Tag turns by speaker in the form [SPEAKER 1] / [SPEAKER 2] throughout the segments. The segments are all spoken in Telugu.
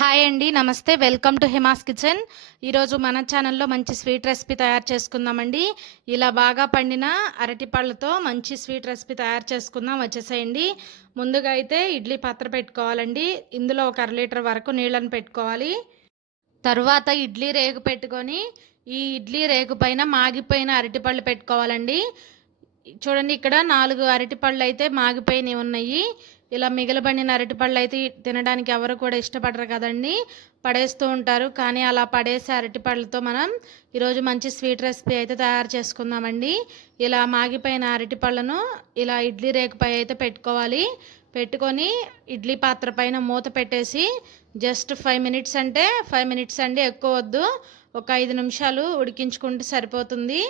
[SPEAKER 1] హాయ్ అండి నమస్తే వెల్కమ్ టు హిమాస్ కిచెన్. ఈరోజు మన ఛానల్లో మంచి స్వీట్ రెసిపీ తయారు చేసుకుందామండి. ఇలా బాగా పండిన అరటిపళ్ళతో మంచి స్వీట్ రెసిపీ తయారు చేసుకుందాం వచ్చేసేయండి. ముందుగా అయితే ఇడ్లీ పాత్ర పెట్టుకోవాలండి. ఇందులో ఒక అర లీటర్ వరకు నీళ్ళని పెట్టుకోవాలి. తర్వాత ఇడ్లీ రేగు పెట్టుకొని ఈ ఇడ్లీ రేగు పైన మాగిపోయిన అరటిపళ్ళు పెట్టుకోవాలండి. చూడండి ఇక్కడ నాలుగు అరటిపళ్ళు అయితే మాగిపోయినవి ఉన్నాయి. ఇలా మిగలబడిన అరటిపళ్ళు అయితే తినడానికి ఎవరు కూడా ఇష్టపడరు కదండి. పడేస్తూ ఉంటారు. కానీ అలా పడేసే అరటిపళ్ళతో మనం ఈరోజు మంచి స్వీట్ రెసిపీ అయితే తయారు చేసుకుందామండి. ఇలా మాగిపోయిన అరటిపళ్ళను ఇలా ఇడ్లీ రేకుపై అయితే పెట్టుకోవాలి. పెట్టుకొని ఇడ్లీ పాత్ర పైన మూత పెట్టేసి జస్ట్ ఫైవ్ మినిట్స్ అంటే ఫైవ్ మినిట్స్ అండి ఎక్కువ వద్దు. ఒక ఐదు నిమిషాలు ఉడికించుకుంటే సరిపోతుంది.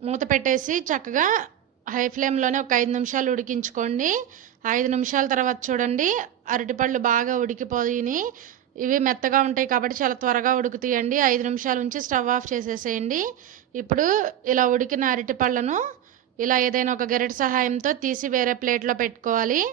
[SPEAKER 1] మూత పెట్టేసి చక్కగా హై ఫ్లేమ్లోనే ఒక ఐదు నిమిషాలు ఉడికించుకోండి. ఐదు నిమిషాల తర్వాత చూడండి. అరటిపళ్ళు బాగా ఉడికిపోయి ఇవి మెత్తగా ఉంటాయి కాబట్టి చాలా త్వరగా ఉడుకుతాయండి. ఐదు నిమిషాల నుంచి స్టవ్ ఆఫ్ చేసేసేయండి. ఇప్పుడు ఇలా ఉడికిన అరటిపళ్ళను ఇలా ఏదైనా ఒక గెరెట్ సహాయంతో తీసి వేరే ప్లేట్లో పెట్టుకోవాలి.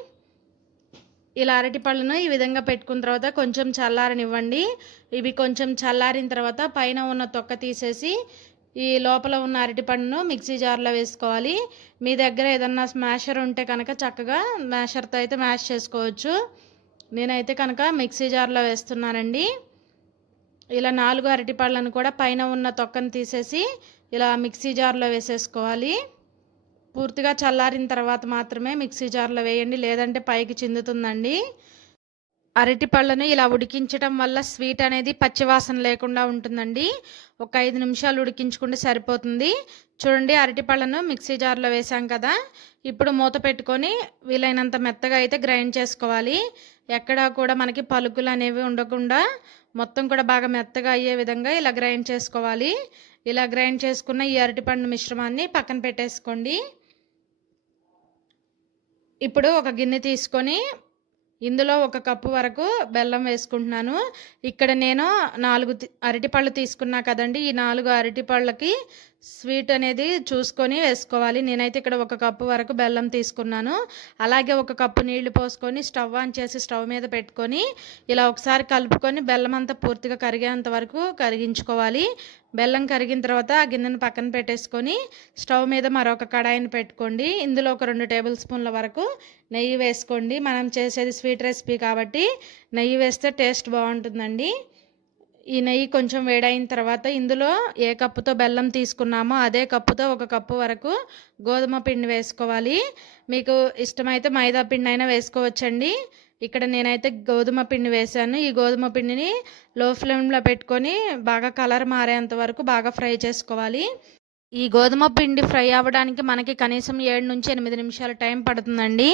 [SPEAKER 1] ఇలా అరటిపళ్ళను ఈ విధంగా పెట్టుకున్న తర్వాత కొంచెం చల్లారనివ్వండి. ఇవి కొంచెం చల్లారిన తర్వాత పైన ఉన్న తొక్క తీసేసి ఈ లోపల ఉన్న అరటిపండును మిక్సీ జార్లో వేసుకోవాలి. మీ దగ్గర ఏదన్నా స్మాషర్ ఉంటే కనుక చక్కగా మ్యాషర్తో అయితే మ్యాష్ చేసుకోవచ్చు. నేనైతే కనుక మిక్సీ జార్లో వేస్తున్నానండి. ఇలా నాలుగు అరటిపళ్ళను కూడా పైన ఉన్న తొక్కను తీసేసి ఇలా మిక్సీ జార్లో వేసేసుకోవాలి. పూర్తిగా చల్లారిన తర్వాత మాత్రమే మిక్సీ జార్లో వేయండి. లేదంటే పైకి చిందుతుందండి. అరటి పళ్ళను ఇలా ఉడికించడం వల్ల స్వీట్ అనేది పచ్చివాసన లేకుండా ఉంటుందండి. ఒక ఐదు నిమిషాలు ఉడికించుకుంటే సరిపోతుంది. చూడండి అరటి పళ్ళను మిక్సీ జార్లో వేసాం కదా. ఇప్పుడు మూత పెట్టుకొని వీలైనంత మెత్తగా అయితే గ్రైండ్ చేసుకోవాలి. ఎక్కడా కూడా మనకి పలుకులు అనేవి ఉండకుండా మొత్తం కూడా బాగా మెత్తగా అయ్యే విధంగా ఇలా గ్రైండ్ చేసుకోవాలి. ఇలా గ్రైండ్ చేసుకున్న ఈ అరటిపండు మిశ్రమాన్ని పక్కన పెట్టేసుకోండి. ఇప్పుడు ఒక గిన్నె తీసుకొని ఇందులో ఒక కప్పు వరకు బెల్లం వేసుకుంటున్నాను. ఇక్కడ నేను నాలుగు అరటిపళ్ళు తీసుకున్నా కదండి. ఈ నాలుగు అరటిపళ్ళకి స్వీట్ అనేది చూసుకొని వేసుకోవాలి. నేనైతే ఇక్కడ ఒక కప్పు వరకు బెల్లం తీసుకున్నాను. అలాగే ఒక కప్పు నీళ్ళు పోసుకొని స్టవ్ ఆన్ చేసి స్టవ్ మీద పెట్టుకొని ఇలా ఒకసారి కలుపుకొని బెల్లం అంతా పూర్తిగా కరిగేంత వరకు కరిగించుకోవాలి. బెల్లం కరిగిన తర్వాత ఆ గిన్నెను పక్కన పెట్టేసుకొని స్టవ్ మీద మరొక కడాయిని పెట్టుకోండి. ఇందులో ఒక రెండు టేబుల్ స్పూన్ల వరకు నెయ్యి వేసుకోండి. మనం చేసేది స్వీట్ రెసిపీ కాబట్టి నెయ్యి వేస్తే టేస్ట్ బాగుంటుందండి. ఈ నెయ్యి కొంచెం వేడైన తర్వాత ఇందులో ఏ కప్పుతో బెల్లం తీసుకున్నామో అదే కప్పుతో ఒక కప్పు వరకు గోధుమ పిండి వేసుకోవాలి. మీకు ఇష్టమైతే మైదా పిండి అయినా వేసుకోవచ్చండి. ఇక్కడ నేనైతే గోధుమ పిండి వేసాను ఈ గోధుమ పిండిని లో ఫ్లేమ్లో పెట్టుకొని బాగా కలర్ మారేంత వరకు బాగా ఫ్రై చేసుకోవాలి. ఈ గోధుమ పిండి ఫ్రై అవ్వడానికి మనకి కనీసం ఏడు నుంచి ఎనిమిది నిమిషాల టైం పడుతుందండి.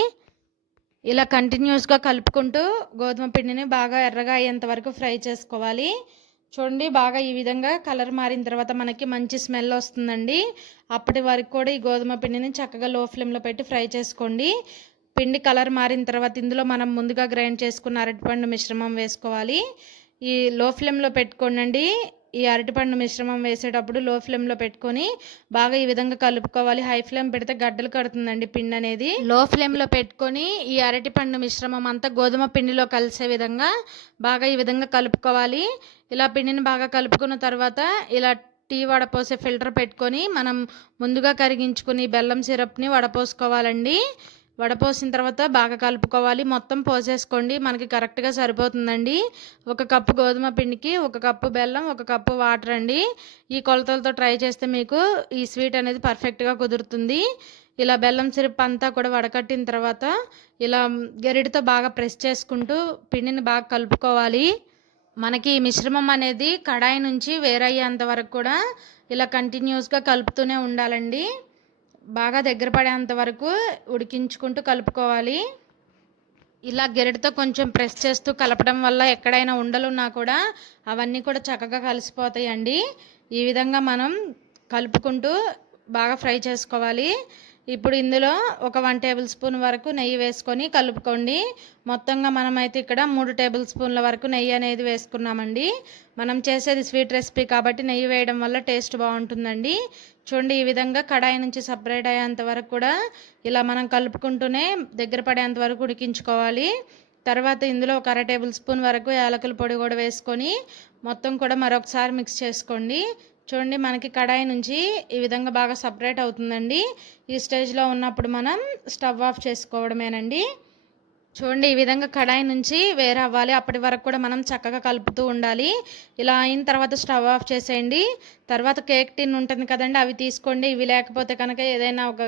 [SPEAKER 1] ఇలా కంటిన్యూస్గా కలుపుకుంటూ గోధుమ పిండిని బాగా ఎర్రగా అయ్యేంత వరకు ఫ్రై చేసుకోవాలి. చూడండి బాగా ఈ విధంగా కలర్ మారిన తర్వాత మనకి మంచి స్మెల్ వస్తుందండి. అప్పటి వరకు కూడా ఈ గోధుమ పిండిని చక్కగా లో ఫ్లేమ్లో పెట్టి ఫ్రై చేసుకోండి. పిండి కలర్ మారిన తర్వాత ఇందులో మనం ముందుగా గ్రైండ్ చేసుకున్న అరటిపండు మిశ్రమం వేసుకోవాలి. ఈ లో ఫ్లేమ్లో పెట్టుకోండి ఈ అరటిపండు మిశ్రమం వేసేటప్పుడు లో ఫ్లేమ్లో పెట్టుకొని బాగా ఈ విధంగా కలుపుకోవాలి. హై ఫ్లేమ్ పెడితే గడ్డలు కడుతుందండి పిండి అనేది. లో ఫ్లేమ్లో పెట్టుకొని ఈ అరటిపండు మిశ్రమం అంతా గోధుమ పిండిలో కలిసే విధంగా బాగా ఈ విధంగా కలుపుకోవాలి. ఇలా పిండిని బాగా కలుపుకున్న తర్వాత ఇలా టీ వడపోసే ఫిల్టర్ పెట్టుకొని మనం ముందుగా కరిగించుకుని బెల్లం సిరప్ని వడపోసుకోవాలండి. వడపోసిన తర్వాత బాగా కలుపుకోవాలి. మొత్తం పోసేసుకోండి. మనకి కరెక్ట్గా సరిపోతుందండి. ఒక కప్పు గోధుమ పిండికి ఒక కప్పు బెల్లం ఒక కప్పు వాటర్ అండి. ఈ కొలతలతో ట్రై చేస్తే మీకు ఈ స్వీట్ అనేది పర్ఫెక్ట్గా కుదురుతుంది. ఇలా బెల్లం సిరప్ అంతా కూడా వడకట్టిన తర్వాత ఇలా గెరిటితో బాగా ప్రెస్ చేసుకుంటూ పిండిని బాగా కలుపుకోవాలి. మనకి ఈ మిశ్రమం అనేది కడాయి నుంచి వేరయ్యేంత వరకు కూడా ఇలా కంటిన్యూస్గా కలుపుతూనే ఉండాలండి. బాగా దగ్గర పడేంత వరకు ఉడికించుకుంటూ కలుపుకోవాలి. ఇలా గెరటితో కొంచెం ప్రెస్ చేస్తూ కలపడం వల్ల ఎక్కడైనా ఉండలున్నా కూడా అవన్నీ కూడా చక్కగా కలిసిపోతాయండి. ఈ విధంగా మనం కలుపుకుంటూ బాగా ఫ్రై చేసుకోవాలి. ఇప్పుడు ఇందులో ఒక వన్ టేబుల్ స్పూన్ వరకు నెయ్యి వేసుకొని కలుపుకోండి. మొత్తంగా మనమైతే ఇక్కడ మూడు టేబుల్ స్పూన్ల వరకు నెయ్యి అనేది వేసుకున్నామండి. మనం చేసేది స్వీట్ రెసిపీ కాబట్టి నెయ్యి వేయడం వల్ల టేస్ట్ బాగుంటుందండి. చూడండి ఈ విధంగా కడాయి నుంచి సపరేట్ అయ్యేంత వరకు కూడా ఇలా మనం కలుపుకుంటూనే దగ్గర పడేంత వరకు ఉడికించుకోవాలి. తర్వాత ఇందులో ఒక అర టేబుల్ స్పూన్ వరకు యాలకుల పొడి కూడా వేసుకొని మొత్తం కూడా మరొకసారి మిక్స్ చేసుకోండి. చూడండి మనకి కడాయి నుంచి ఈ విధంగా బాగా సపరేట్ అవుతుందండి. ఈ స్టేజ్లో ఉన్నప్పుడు మనం స్టవ్ ఆఫ్ చేసుకోవడమేనండి. చూడండి ఈ విధంగా కడాయి నుంచి వేరే అవ్వాలి. అప్పటి వరకు కూడా మనం చక్కగా కలుపుతూ ఉండాలి. ఇలా అయిన తర్వాత స్టవ్ ఆఫ్ చేసేయండి. తర్వాత కేక్ టిన్ ఉంటుంది కదండి అవి తీసుకోండి. ఇవి లేకపోతే కనుక ఏదైనా ఒక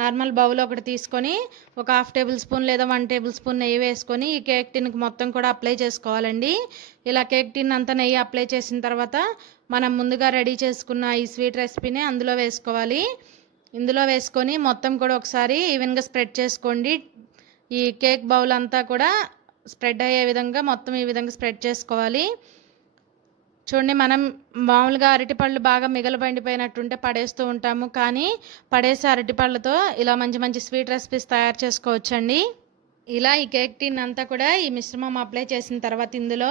[SPEAKER 1] నార్మల్ బౌల్ ఒకటి తీసుకొని ఒక హాఫ్ టేబుల్ స్పూన్ లేదా వన్ టేబుల్ స్పూన్ నెయ్యి వేసుకొని ఈ కేక్ టిన్కి మొత్తం కూడా అప్లై చేసుకోవాలండి. ఇలా కేక్ టిన్ అంతా నెయ్యి అప్లై చేసిన తర్వాత మనం ముందుగా రెడీ చేసుకున్న ఈ స్వీట్ రెసిపీని అందులో వేసుకోవాలి. ఇందులో వేసుకొని మొత్తం కూడా ఒకసారి ఈవెన్గా స్ప్రెడ్ చేసుకోండి. ఈ కేక్ బౌల్ అంతా కూడా స్ప్రెడ్ అయ్యే విధంగా మొత్తం ఈ విధంగా స్ప్రెడ్ చేసుకోవాలి. చూడండి మనం మామూలుగా అరటిపళ్ళు బాగా మిగలబండిపోయినట్టుంటే పడేస్తూ ఉంటాము. కానీ పడేసే అరటిపళ్ళతో ఇలా మంచి మంచి స్వీట్ రెసిపీస్ తయారు చేసుకోవచ్చండి. ఇలా ఈ కేక్ టిన్ అంతా కూడా ఈ మిశ్రమం అప్లై చేసిన తర్వాత ఇందులో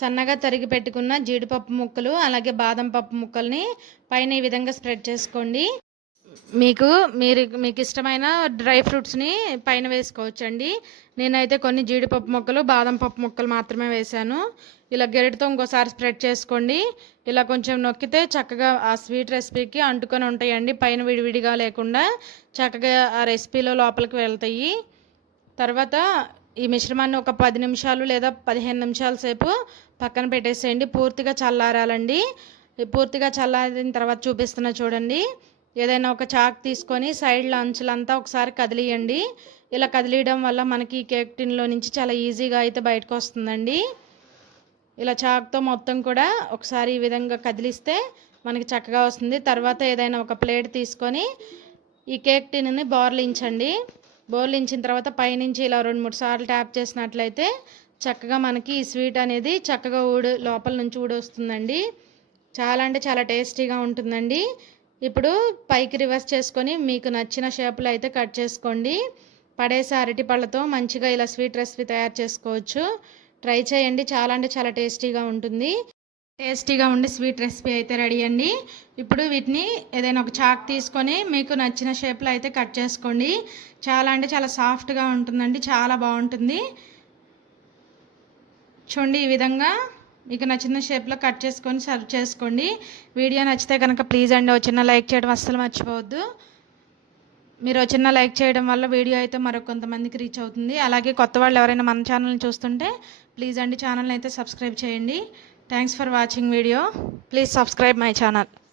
[SPEAKER 1] సన్నగా తరిగి పెట్టుకున్న జీడిపప్పు ముక్కలు అలాగే బాదం పప్పు ముక్కల్ని పైన ఈ విధంగా స్ప్రెడ్ చేసుకోండి. మీకు మీరు మీకు ఇష్టమైన డ్రై ఫ్రూట్స్ని పైన వేసుకోవచ్చండి. నేనైతే కొన్ని జీడిపప్పు ముక్కలు బాదం పప్పు ముక్కలు మాత్రమే వేశాను. ఇలా గెరటితో ఇంకోసారి స్ప్రెడ్ చేసుకోండి. ఇలా కొంచెం నొక్కితే చక్కగా ఆ స్వీట్ రెసిపీకి అంటుకొని ఉంటాయండి. పైన విడివిడిగా లేకుండా చక్కగా ఆ రెసిపీలో లోపలికి వెళ్తాయి. తర్వాత ఈ మిశ్రమాన్ని ఒక పది నిమిషాలు లేదా పదిహేను నిమిషాల సేపు పక్కన పెట్టేసేయండి. పూర్తిగా చల్లారాలండి. పూర్తిగా చల్లారిన తర్వాత చూపిస్తున్నా చూడండి. ఏదైనా ఒక చాక్ తీసుకొని సైడ్ అంచులంతా ఒకసారి కదిలియండి. ఇలా కదిలియడం వల్ల మనకి కేక్ టిన్లో నుంచి చాలా ఈజీగా అయితే బయటకు వస్తుందండి. ఇలా చాక్తో మొత్తం కూడా ఒకసారి ఈ విధంగా కదిలిస్తే మనకి చక్కగా వస్తుంది. తర్వాత ఏదైనా ఒక ప్లేట్ తీసుకొని ఈ కేక్ టిన్ని బోర్లించండి బోర్లించిన తర్వాత పైనుంచి ఇలా రెండు మూడు సార్లు ట్యాప్ చేసినట్లయితే చక్కగా మనకి ఈ స్వీట్ అనేది చక్కగా ఊడు లోపల నుంచి ఊడొస్తుందండి చాలా అంటే చాలా టేస్టీగా ఉంటుందండి. ఇప్పుడు పైకి రివర్స్ చేసుకొని మీకు నచ్చిన షేప్లో అయితే కట్ చేసుకోండి. పడేసే అరటిపళ్ళతో మంచిగా ఇలా స్వీట్ రెసిపీ తయారు చేసుకోవచ్చు. ట్రై చేయండి. చాలా అంటే చాలా టేస్టీగా ఉంటుంది. టేస్టీగా ఉండి స్వీట్ రెసిపీ అయితే రెడీ అండి. ఇప్పుడు వీటిని ఏదైనా ఒక చాక్ తీసుకొని మీకు నచ్చిన షేప్లో అయితే కట్ చేసుకోండి. చాలా అంటే చాలా సాఫ్ట్గా ఉంటుందండి. చాలా బాగుంటుంది. చూడండి ఈ విధంగా మీకు నచ్చిన షేప్లో కట్ చేసుకొని సర్వ్ చేసుకోండి. వీడియో నచ్చితే కనుక ప్లీజ్ అండి వచ్చిన లైక్ చేయడం అస్సలు మర్చిపోవద్దు. మీరు చిన్న లైక్ చేయడం వల్ల వీడియో అయితే మరొక కొంతమందికి రీచ్ అవుతుంది. అలాగే కొత్త వాళ్ళు ఎవరైనా మన ఛానల్ని చూస్తుంటే ప్లీజ్ అండి ఛానల్ని అయితే సబ్స్క్రైబ్ చేయండి. Thanks for watching video please subscribe my channel